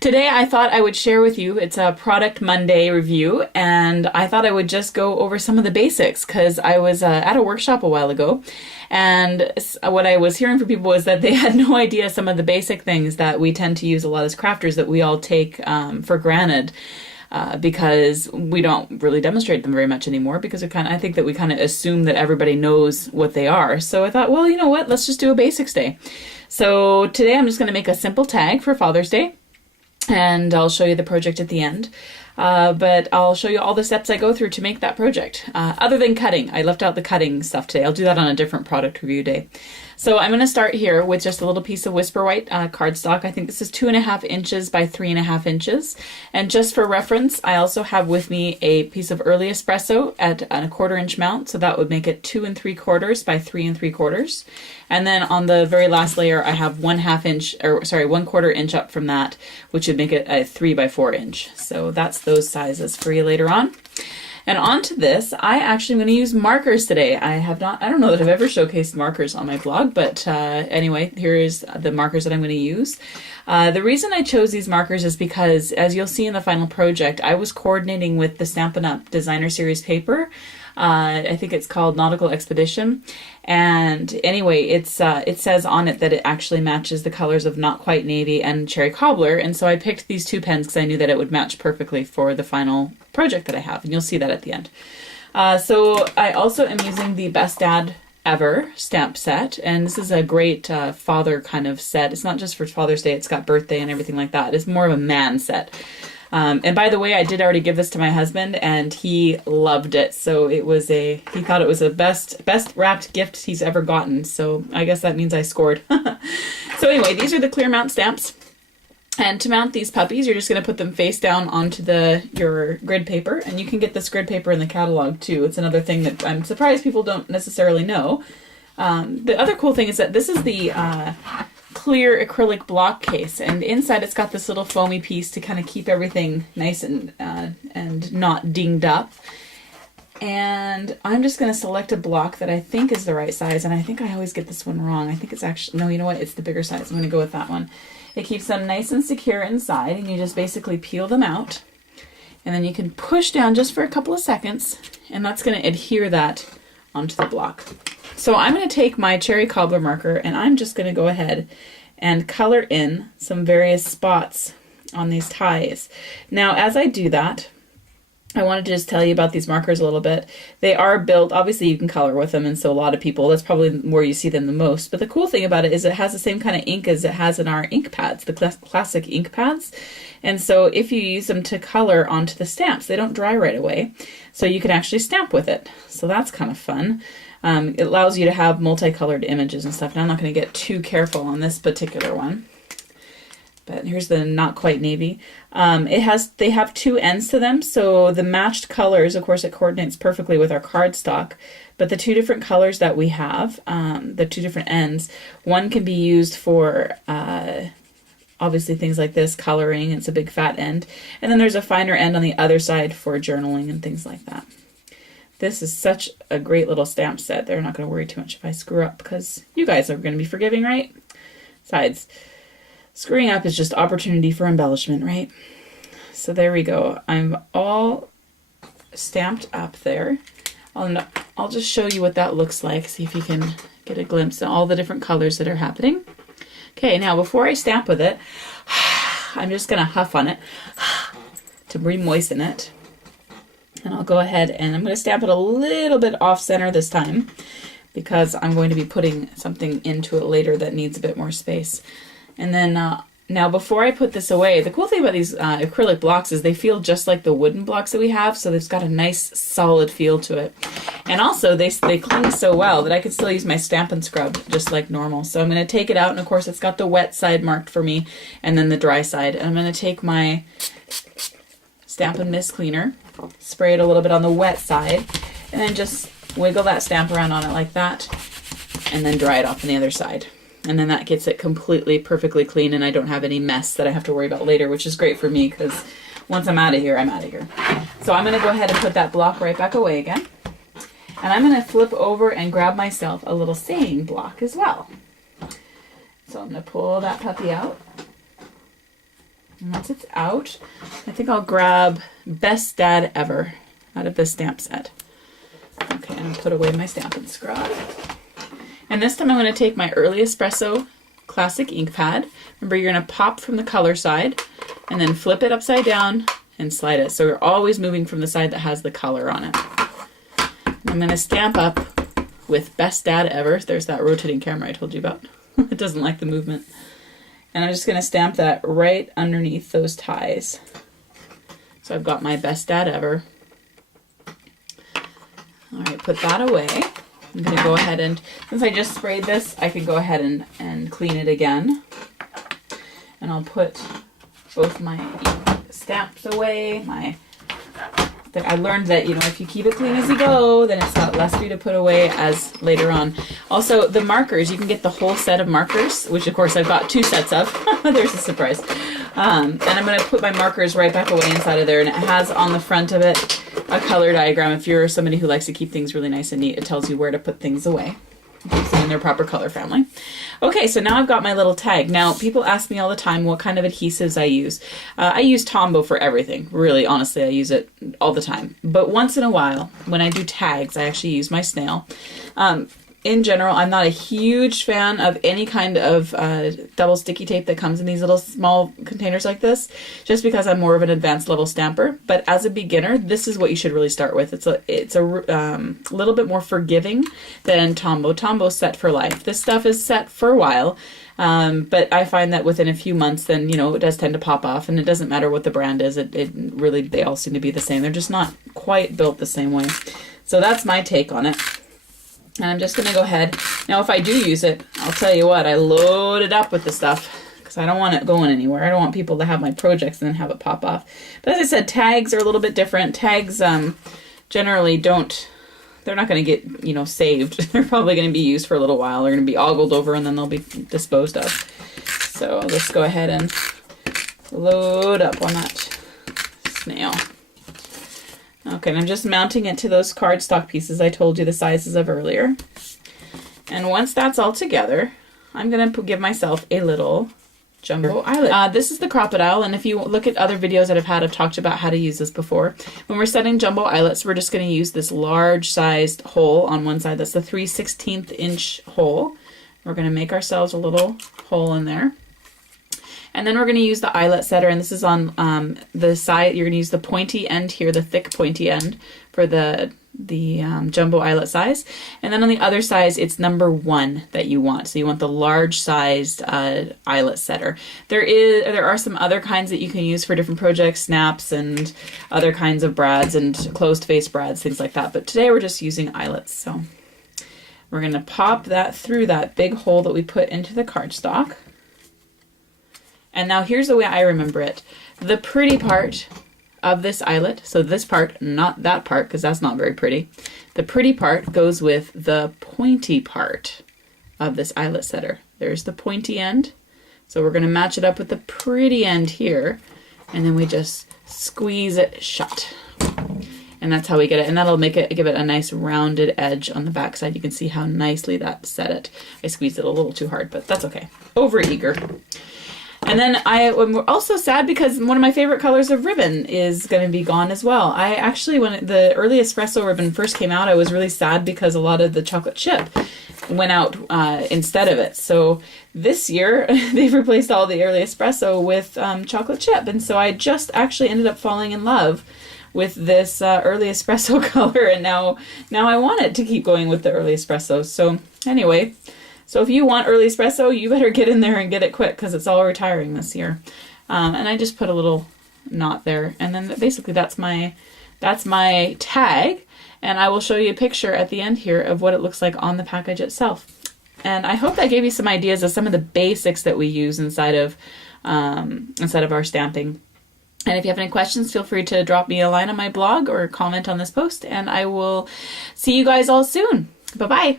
Today I thought I would share with you, it's a Product Monday review, and I thought I would just go over some of the basics because I was at a workshop a while ago, and what I was hearing from people was that they had no idea some of the basic things that we tend to use a lot as crafters that we all take for granted. Because we don't really demonstrate them very much anymore because I think that we kind of assume that everybody knows what they are. So I thought, well, you know what, let's just do a basics day. So today I'm just going to make a simple tag for Father's Day, and I'll show you the project at the end. But I'll show you all the steps I go through to make that project. Other than cutting, I left out the cutting stuff today. I'll do that on a different product review day. So I'm going to start here with just a little piece of Whisper White cardstock. I think this is 2.5 inches by 3.5 inches. And just for reference, I also have with me a piece of Early Espresso at a 1/4 inch mount. So that would make it 2 3/4 by 3 3/4. And then on the very last layer, I have 1/4 inch up from that, which would make it a 3 by 4 inch. So that's those sizes for you later on. And onto this, I actually am going to use markers today. I don't know that I've ever showcased markers on my blog, but anyway, here is the markers that I'm going to use. The reason I chose these markers is because, as you'll see in the final project, I was coordinating with the Stampin' Up! Designer Series paper. I think it's called Nautical Expedition. And anyway, it says on it that it actually matches the colors of Not Quite Navy and Cherry Cobbler. And so I picked these two pens because I knew that it would match perfectly for the final project that I have. And you'll see that at the end. So I also am using the Best Dad Ever stamp set. And this is a great father kind of set. It's not just for Father's Day. It's got birthday and everything like that. It's more of a man set. And by the way, I did already give this to my husband, and he loved it. So he thought it was the best wrapped gift he's ever gotten. So I guess that means I scored. So anyway, these are the clear mount stamps. And to mount these puppies, you're just going to put them face down onto your grid paper. And you can get this grid paper in the catalog too. It's another thing that I'm surprised people don't necessarily know. The other cool thing is that this is the clear acrylic block case, and inside it's got this little foamy piece to kind of keep everything nice and not dinged up. And I'm just going to select a block that I think is the right size, and I think I always get this one wrong. I think it's actually, no, you know what, it's the bigger size. I'm going to go with that one. It keeps them nice and secure inside, and you just basically peel them out, and then you can push down just for a couple of seconds, and that's going to adhere that onto the block. So I'm going to take my Cherry Cobbler marker, and I'm just going to go ahead and color in some various spots on these ties. Now, as I do that, I wanted to just tell you about these markers a little bit. They are built, obviously you can color with them, and so a lot of people, that's probably where you see them the most. But the cool thing about it is it has the same kind of ink as it has in our ink pads, the classic ink pads. And so if you use them to color onto the stamps, they don't dry right away. So you can actually stamp with it. So that's kind of fun. It allows you to have multicolored images and stuff. Now I'm not going to get too careful on this particular one. But here's the Not Quite Navy. They have two ends to them, so the matched colors, of course, it coordinates perfectly with our cardstock. But the two different colors that we have, the two different ends, one can be used for obviously things like this, coloring. It's a big fat end, and then there's a finer end on the other side for journaling and things like that. This is such a great little stamp set. They're not going to worry too much if I screw up because you guys are going to be forgiving, right? Besides, screwing up is just opportunity for embellishment, right? So there we go. I'm all stamped up there. I'll just show you what that looks like. See if you can get a glimpse of all the different colors that are happening. Okay, now before I stamp with it, I'm just going to huff on it to re-moisten it. And I'll go ahead and I'm going to stamp it a little bit off center this time because I'm going to be putting something into it later that needs a bit more space. And then now before I put this away, the cool thing about these acrylic blocks is they feel just like the wooden blocks that we have, so they've got a nice solid feel to it. And also they cling so well that I could still use my Stampin' Scrub just like normal. So I'm going to take it out, and of course it's got the wet side marked for me and then the dry side. And I'm going to take my Stampin' Mist Cleaner, spray it a little bit on the wet side, and then just wiggle that stamp around on it like that, and then dry it off on the other side. And then that gets it completely, perfectly clean, and I don't have any mess that I have to worry about later, which is great for me because once I'm out of here, I'm out of here. So I'm going to go ahead and put that block right back away again. And I'm going to flip over and grab myself a little saying block as well. So I'm going to pull that puppy out. And once it's out, I think I'll grab Best Dad Ever out of this stamp set. Okay, and I'll put away my Stampin' Scrub. And this time I'm going to take my Early Espresso Classic ink pad. Remember, you're going to pop from the color side and then flip it upside down and slide it. So you're always moving from the side that has the color on it. I'm going to stamp up with Best Dad Ever. There's that rotating camera I told you about. It doesn't like the movement. And I'm just going to stamp that right underneath those ties. So I've got my Best Dad Ever. All right, put that away. I'm going to go ahead and, since I just sprayed this, I can go ahead and clean it again. And I'll put both my stamps away. I learned that, you know, if you keep it clean as you go, then it's got less for you to put away as later on. Also, the markers, you can get the whole set of markers, which of course I've got 2 sets of. There's a surprise. And I'm going to put my markers right back away inside of there, and it has on the front of it a color diagram. If you're somebody who likes to keep things really nice and neat, it tells you where to put things away. It keeps them in their proper color family. Okay, so now I've got my little tag. Now, people ask me all the time what kind of adhesives I use. I use Tombow for everything. Really, honestly, I use it all the time. But once in a while, when I do tags, I actually use my snail. In general, I'm not a huge fan of any kind of double sticky tape that comes in these little small containers like this, just because I'm more of an advanced level stamper. But as a beginner, this is what you should really start with. It's a little bit more forgiving than Tombow. Tombow's set for life. This stuff is set for a while, but I find that within a few months, then, you know, it does tend to pop off, and it doesn't matter what the brand is. It really, they all seem to be the same. They're just not quite built the same way. So that's my take on it. And I'm just going to go ahead. Now, if I do use it, I'll tell you what, I load it up with the stuff because I don't want it going anywhere. I don't want people to have my projects and then have it pop off. But as I said, tags are a little bit different. Tags generally don't, they're not going to get, you know, saved. They're probably going to be used for a little while. They're going to be ogled over and then they'll be disposed of. So I'll just go ahead and load up on that snail. Okay, and I'm just mounting it to those cardstock pieces I told you the sizes of earlier. And once that's all together, I'm going to give myself a little jumbo eyelet. This is the Crop-A-Dile, and if you look at other videos that I've talked about how to use this before. When we're setting jumbo eyelets, we're just going to use this large-sized hole on one side. That's the 3/16 inch hole. We're going to make ourselves a little hole in there. And then we're going to use the eyelet setter, and this is on the side. You're going to use the pointy end here, the thick pointy end for the jumbo eyelet size. And then on the other side, it's number 1 that you want. So you want the large-sized eyelet setter. There are some other kinds that you can use for different projects, snaps and other kinds of brads and closed-face brads, things like that. But today we're just using eyelets. So we're going to pop that through that big hole that we put into the cardstock. And now here's the way I remember it. The pretty part of this eyelet, so this part, not that part, because that's not very pretty. The pretty part goes with the pointy part of this eyelet setter. There's the pointy end. So we're going to match it up with the pretty end here. And then we just squeeze it shut. And that's how we get it. And that'll give it a nice rounded edge on the back side. You can see how nicely that set it. I squeezed it a little too hard, but that's okay. Over eager. And then I'm also sad because one of my favorite colors of ribbon is going to be gone as well. I actually, when the early espresso ribbon first came out, I was really sad because a lot of the chocolate chip went out instead of it. So this year, they've replaced all the early espresso with chocolate chip. And so I just actually ended up falling in love with this early espresso color. And now I want it to keep going with the early espresso. So anyway... So if you want early espresso, you better get in there and get it quick because it's all retiring this year. And I just put a little knot there. And then basically that's my tag. And I will show you a picture at the end here of what it looks like on the package itself. And I hope that gave you some ideas of some of the basics that we use inside of our stamping. And if you have any questions, feel free to drop me a line on my blog or comment on this post. And I will see you guys all soon. Bye-bye.